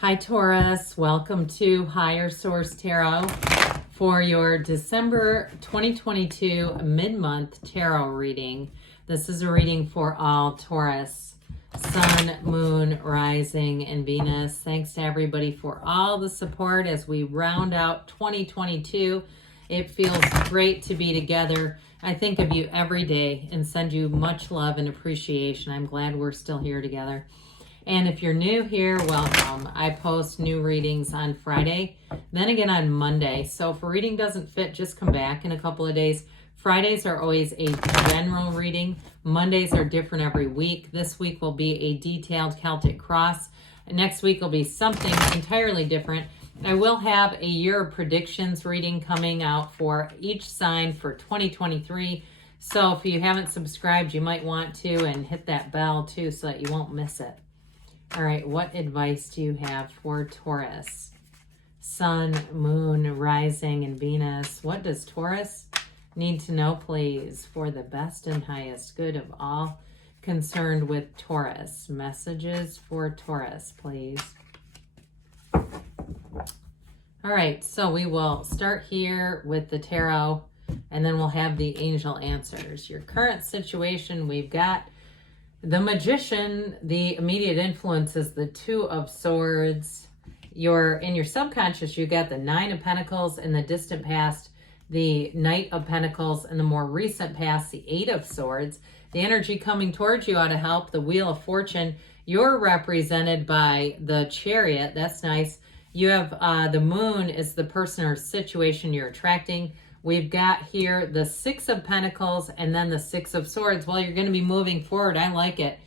Hi Taurus, welcome to Higher Source Tarot for your December 2022 mid-month tarot reading. This is a reading for all Taurus, Sun, Moon, Rising, and Venus. Thanks to everybody for all the support as we round out 2022. It feels great to be together. I think of you every day and send you much love and appreciation. I'm glad we're still here together. And if you're new here, welcome. I post new readings on Friday, then again on Monday. So if a reading doesn't fit, just come back in a couple of days. Fridays are always a general reading. Mondays are different every week. This week will be a detailed Celtic cross. Next week will be something entirely different. I will have a year of predictions reading coming out for each sign for 2023. So if you haven't subscribed, you might want to, and hit that bell too so that you won't miss it. All right, what advice do you have for Taurus? Sun, Moon, Rising, and Venus. What does Taurus need to know, please, for the best and highest good of all concerned with Taurus? Messages for Taurus, please. All right, so we will start here with the tarot, and then we'll have the angel answers. Your current situation, we've got the Magician. The immediate influence is the Two of Swords. In your subconscious, you got the Nine of Pentacles. In the distant past, the Knight of Pentacles. In the more recent past, the Eight of Swords. The energy coming towards you ought to help. The Wheel of Fortune. You're represented by the Chariot. That's nice. You have the Moon is the person or situation you're attracting. We've got here the Six of Pentacles and then the Six of Swords. Well, you're going to be moving forward. I like it.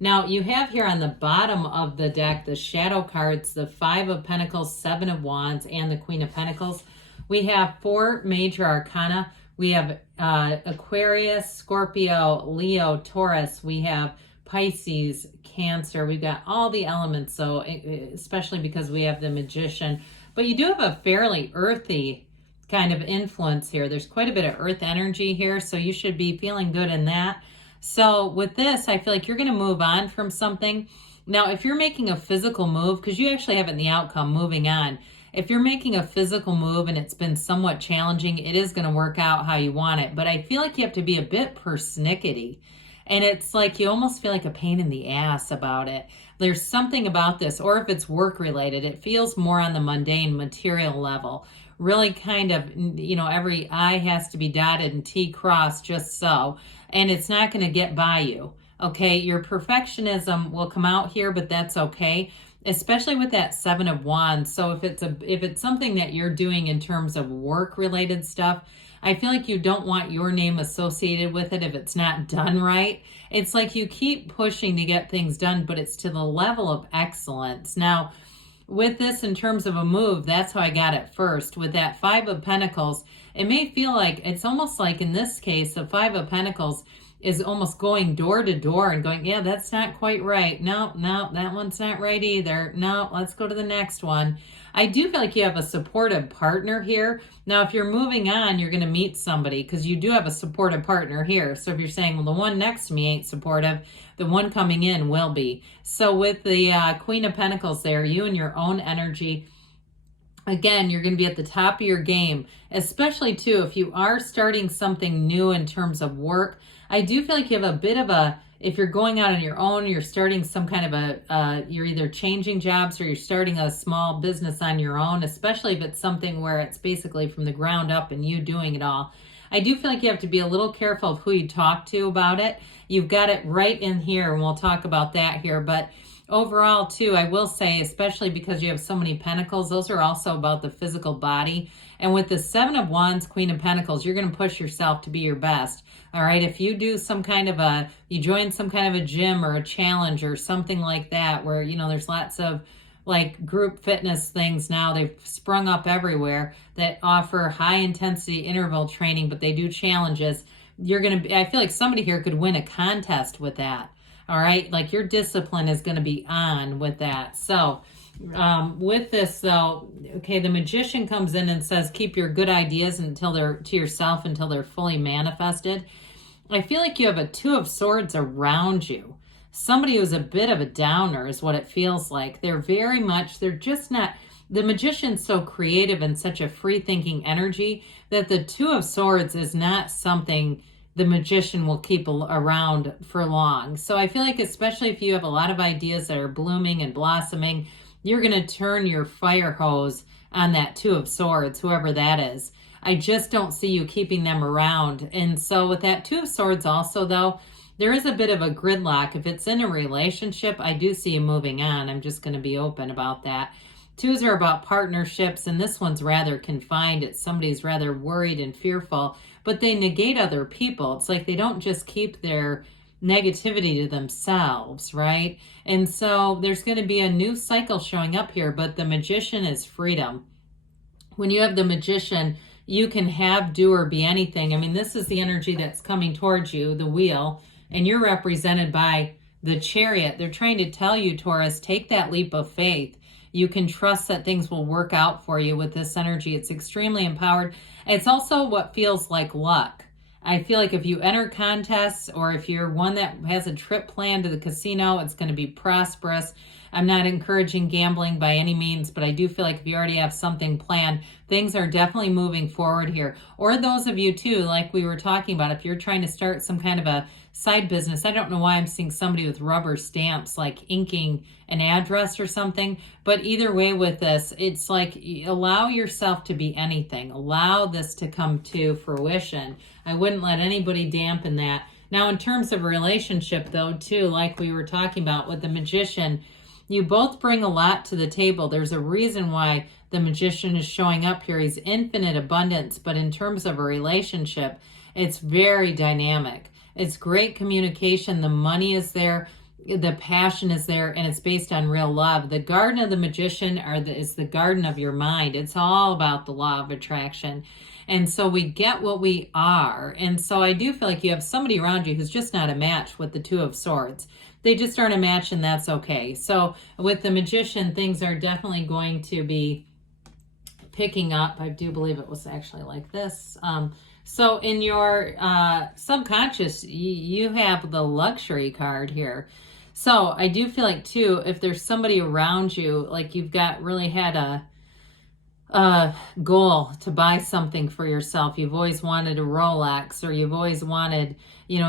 Now, you have here on the bottom of the deck the shadow cards, the Five of Pentacles, Seven of Wands, and the Queen of Pentacles. We have four major arcana. We have Aquarius, Scorpio, Leo, Taurus. We have Pisces, Cancer. We've got all the elements, so especially because we have the Magician. But you do have a fairly earthy kind of influence here. There's quite a bit of earth energy here, so you should be feeling good in that. So with this, I feel like you're going to move on from something. Now, if you're making a physical move, because you actually have it in the outcome, moving on. If you're making a physical move and it's been somewhat challenging, it is going to work out how you want it. But I feel like you have to be a bit persnickety. And it's like you almost feel like a pain in the ass about it. There's something about this, or if it's work related, it feels more on the mundane material level. Really kind of, every I has to be dotted and T crossed just so. And it's not going to get by you. Okay, your perfectionism will come out here, but that's okay. Especially with that Seven of Wands. So if it's something that you're doing in terms of work related stuff, I feel like you don't want your name associated with it if it's not done right. It's like you keep pushing to get things done, but it's to the level of excellence. Now, with this in terms of a move, that's how I got it first. With that Five of Pentacles, it may feel like, it's almost like in this case, the Five of Pentacles is almost going door to door and going, yeah, that's not quite right. No, that one's not right either. No, let's go to the next one. I do feel like you have a supportive partner here. Now, if you're moving on, you're going to meet somebody because you do have a supportive partner here. So if you're saying, well, the one next to me ain't supportive, the one coming in will be. So with the Queen of Pentacles there, you and your own energy, again, you're going to be at the top of your game, especially too, if you are starting something new in terms of work. I do feel like you have a bit of if you're going out on your own, you're starting some kind of you're either changing jobs or you're starting a small business on your own, especially if it's something where it's basically from the ground up and you doing it all. I do feel like you have to be a little careful of who you talk to about it. You've got it right in here, and we'll talk about that here. But overall, too, I will say, especially because you have so many pentacles, those are also about the physical body. And with the Seven of Wands, Queen of Pentacles, you're going to push yourself to be your best. All right, if you do some kind of you join some kind of a gym or a challenge or something like that, where, there's lots of like group fitness things now, they've sprung up everywhere that offer high intensity interval training, but they do challenges. I feel like somebody here could win a contest with that. All right, like your discipline is going to be on with that. So with this though, okay, the Magician comes in and says, keep your good ideas until they're to yourself until they're fully manifested. I feel like you have a Two of Swords around you. somebody who's a bit of a downer is what it feels like. They're just not, the Magician's so creative and such a free-thinking energy that the Two of Swords is not something the Magician will keep around for long. So I feel like, especially if you have a lot of ideas that are blooming and blossoming, you're going to turn your fire hose on that Two of Swords, whoever that is. I just don't see you keeping them around. And so with that Two of Swords also, though, there is a bit of a gridlock. If it's in a relationship, I do see you moving on. I'm just going to be open about that. Twos are about partnerships, and this one's rather confined. It's somebody's rather worried and fearful, but they negate other people. It's like they don't just keep their negativity to themselves, right? And so there's going to be a new cycle showing up here, but the Magician is freedom. When you have the Magician, you can have, do, or be anything. I mean, this is the energy that's coming towards you, the wheel, and you're represented by the Chariot. They're trying to tell you, Taurus, take that leap of faith. You can trust that things will work out for you with this energy. It's extremely empowered. It's also what feels like luck. I feel like if you enter contests, or if you're one that has a trip planned to the casino, it's going to be prosperous. I'm not encouraging gambling by any means, but I do feel like if you already have something planned, things are definitely moving forward here. Or those of you too, like we were talking about, if you're trying to start some kind of a side business, I don't know why I'm seeing somebody with rubber stamps, like inking an address or something, but either way with this, it's like, allow yourself to be anything. Allow this to come to fruition. I wouldn't let anybody dampen that. Now, in terms of a relationship though, too, like we were talking about with the Magician, you both bring a lot to the table. There's a reason why the Magician is showing up here. He's infinite abundance, but in terms of a relationship, it's very dynamic. It's great communication. The money is there. The passion is there, and it's based on real love. The garden of the Magician is the garden of your mind. It's all about the law of attraction. And so we get what we are. And so I do feel like you have somebody around you who's just not a match with the Two of Swords. They just aren't a match, and that's okay. So with the Magician, things are definitely going to be picking up. I do believe it was actually like this. So in your subconscious, you have the luxury card here. So I do feel like too, if there's somebody around you, like you've really had a goal to buy something for yourself. You've always wanted a Rolex, or you've always wanted,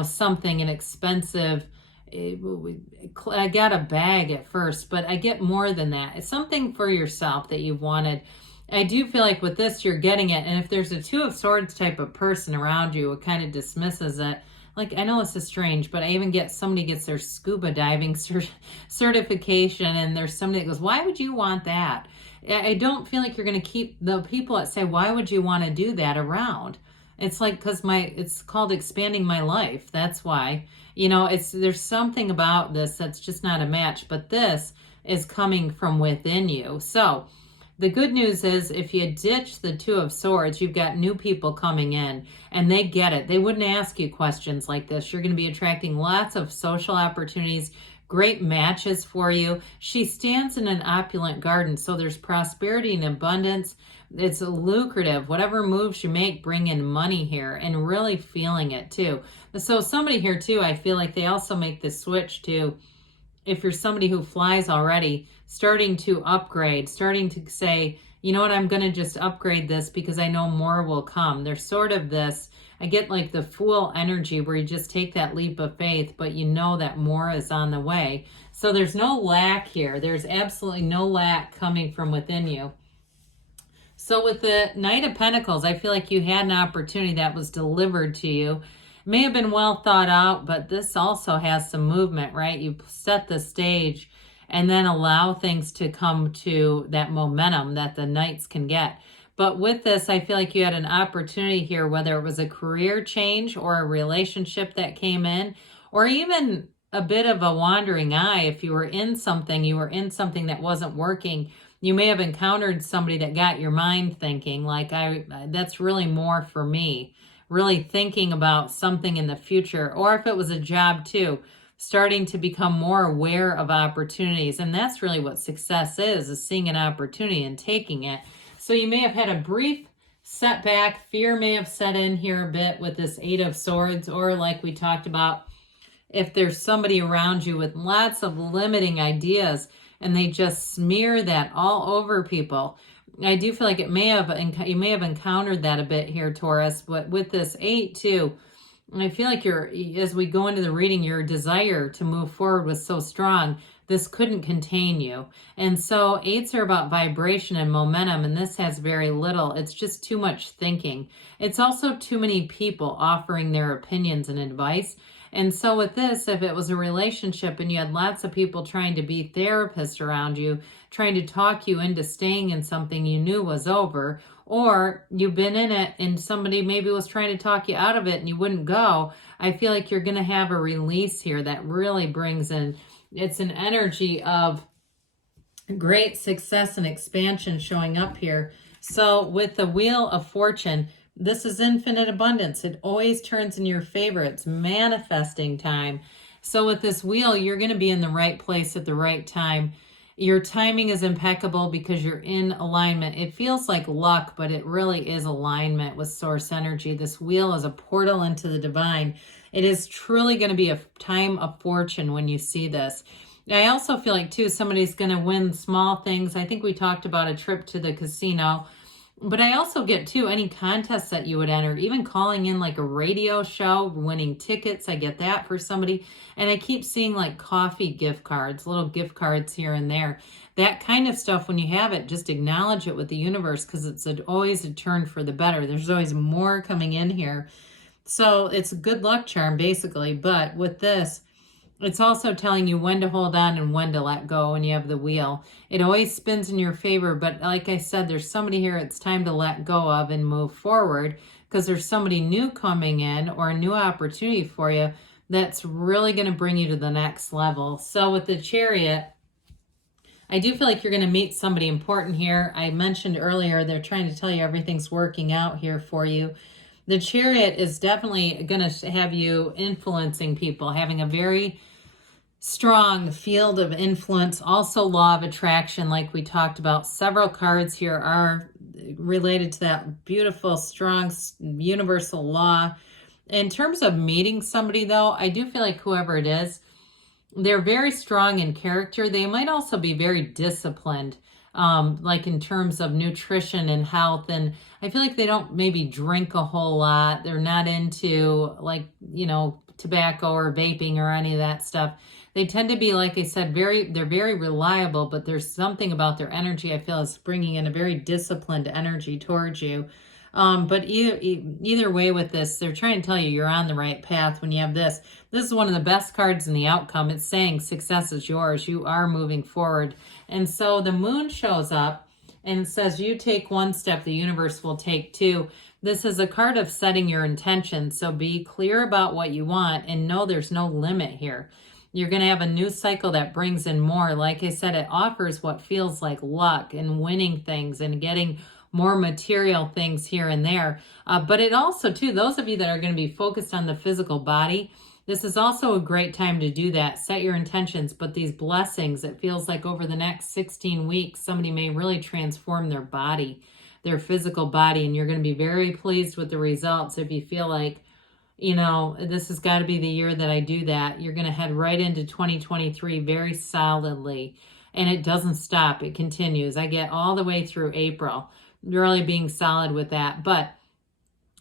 something, an expensive, I got a bag at first, but I get more than that. It's something for yourself that you've wanted. I do feel like with this, you're getting it. And if there's a Two of Swords type of person around you, it kind of dismisses it. Like, I know this is strange, but I even get somebody gets their scuba diving certification, and there's somebody that goes, why would you want that? I don't feel like you're going to keep the people that say, why would you want to do that around? It's like, because it's called expanding my life. That's why, there's something about this that's just not a match, but this is coming from within you. So the good news is, if you ditch the Two of Swords, you've got new people coming in, and they get it. They wouldn't ask you questions like this. You're going to be attracting lots of social opportunities, great matches for you. She stands in an opulent garden, so there's prosperity and abundance. It's lucrative. Whatever moves you make, bring in money here, and really feeling it too. So somebody here too, I feel like they also make the switch to, if you're somebody who flies already, starting to upgrade, starting to say, you know what, I'm going to just upgrade this because I know more will come. There's sort of this, I get like the Fool energy where you just take that leap of faith, but you know that more is on the way. So there's no lack here. There's absolutely no lack coming from within you. So with the Knight of Pentacles, I feel like you had an opportunity that was delivered to you. May have been well thought out, but this also has some movement, right? You set the stage and then allow things to come to that momentum that the Knights can get. But with this, I feel like you had an opportunity here, whether it was a career change or a relationship that came in, or even a bit of a wandering eye. If you were in something that wasn't working, you may have encountered somebody that got your mind thinking, like, that's really more for me. Really thinking about something in the future, or if it was a job too, starting to become more aware of opportunities. And that's really what success is seeing an opportunity and taking it. So you may have had a brief setback. Fear may have set in here a bit with this Eight of Swords, or like we talked about, if there's somebody around you with lots of limiting ideas and they just smear that all over people. I do feel like you may have encountered that a bit here, Taurus, but with this 8 too, I feel like as we go into the reading, your desire to move forward was so strong, this couldn't contain you. And so 8s are about vibration and momentum, and this has very little. It's just too much thinking. It's also too many people offering their opinions and advice. And so with this, if it was a relationship and you had lots of people trying to be therapists around you, trying to talk you into staying in something you knew was over, or you've been in it and somebody maybe was trying to talk you out of it and you wouldn't go, I feel like you're going to have a release here that really brings in, it's an energy of great success and expansion showing up here. So with the Wheel of Fortune, this is infinite abundance. It always turns in your favor. It's manifesting time. So with this wheel, you're going to be in the right place at the right time. Your timing is impeccable because you're in alignment. It feels like luck, but it really is alignment with source energy. This wheel is a portal into the divine. It is truly going to be a time of fortune when you see this. I also feel like, too, somebody's going to win small things. I think we talked about a trip to the casino. But I also get, too, any contests that you would enter, even calling in like a radio show, winning tickets. I get that for somebody. And I keep seeing like coffee gift cards, little gift cards here and there. That kind of stuff, when you have it, just acknowledge it with the universe because it's always a turn for the better. There's always more coming in here. So it's a good luck charm, basically. But with this, it's also telling you when to hold on and when to let go when you have the wheel. It always spins in your favor, but like I said, there's somebody here it's time to let go of and move forward because there's somebody new coming in or a new opportunity for you that's really going to bring you to the next level. So with the Chariot, I do feel like you're going to meet somebody important here. I mentioned earlier they're trying to tell you everything's working out here for you. The Chariot is definitely going to have you influencing people, having a very strong field of influence. Also, law of attraction, like we talked about. Several cards here are related to that beautiful, strong, universal law. In terms of meeting somebody, though, I do feel like whoever it is, they're very strong in character. They might also be very disciplined. Like in terms of nutrition and health. And I feel like they don't maybe drink a whole lot. They're not into like, tobacco or vaping or any of that stuff. They tend to be, like I said, they're very reliable, but there's something about their energy I feel is bringing in a very disciplined energy towards you. But either way with this, they're trying to tell you you're on the right path when you have this. This is one of the best cards in the outcome. It's saying success is yours. You are moving forward. And so the moon shows up and says you take one step, the universe will take two. This is a card of setting your intentions. So be clear about what you want and know there's no limit here. You're going to have a new cycle that brings in more. Like I said, it offers what feels like luck and winning things and getting more material things here and there. But it also, too, those of you that are going to be focused on the physical body, this is also a great time to do that. Set your intentions, but these blessings, it feels like over the next 16 weeks, somebody may really transform their body, their physical body, and you're going to be very pleased with the results. If you feel like, this has got to be the year that I do that, you're going to head right into 2023 very solidly, and it doesn't stop. It continues. I get all the way through April, really being solid with that. But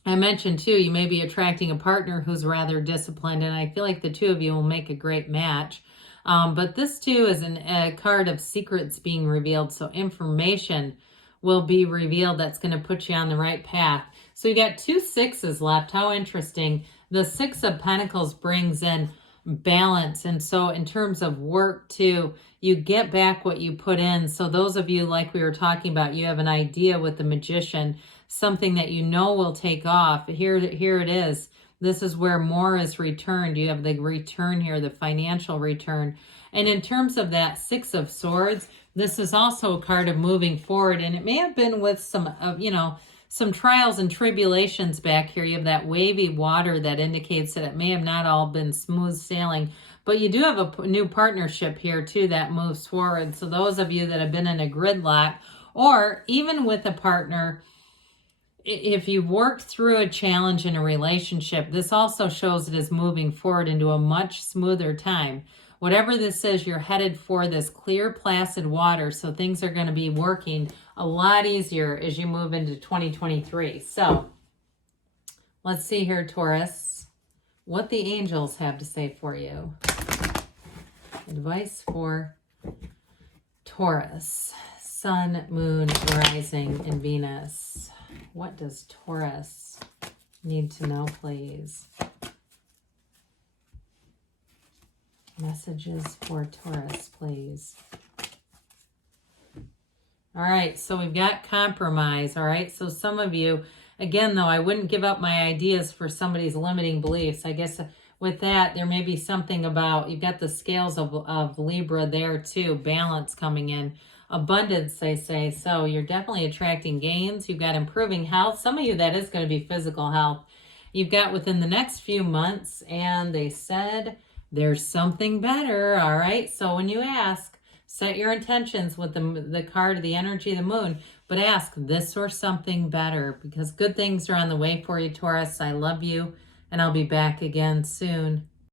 I mentioned too, you may be attracting a partner who's rather disciplined, and I feel like the two of you will make a great match. But this too is a card of secrets being revealed, so information will be revealed that's going to put you on the right path. So you got 2 6s left. How interesting. The 6 of Pentacles brings in balance, and so in terms of work too, you get back what you put in. So those of you, like we were talking about, you have an idea with the Magician, something that will take off. Here it is. This is where more is returned. You have the return here, the financial return. And in terms of that 6 of Swords, this is also a card of moving forward, and it may have been with some trials and tribulations back here. You have that wavy water that indicates that it may have not all been smooth sailing, but you do have a new partnership here too that moves forward. So those of you that have been in a gridlock, or even with a partner, if you've worked through a challenge in a relationship, this also shows it is moving forward into a much smoother time. Whatever this is, you're headed for this clear, placid water, so things are going to be working a lot easier as you move into 2023. So, let's see here, Taurus, what the angels have to say for you. Advice for Taurus, Sun, Moon, Rising, and Venus. What does Taurus need to know, please? Messages for Taurus, please. All right, so we've got compromise, all right? So some of you, again, though, I wouldn't give up my ideas for somebody's limiting beliefs. I guess with that, there may be something about, you've got the scales of Libra there too, balance coming in. Abundance, they say. So you're definitely attracting gains. You've got improving health. Some of you, that is going to be physical health. You've got within the next few months, and they said there's something better, all right? So when you ask, set your intentions with the card of the energy of the moon, but ask this or something better, because good things are on the way for you, Taurus. I love you, and I'll be back again soon.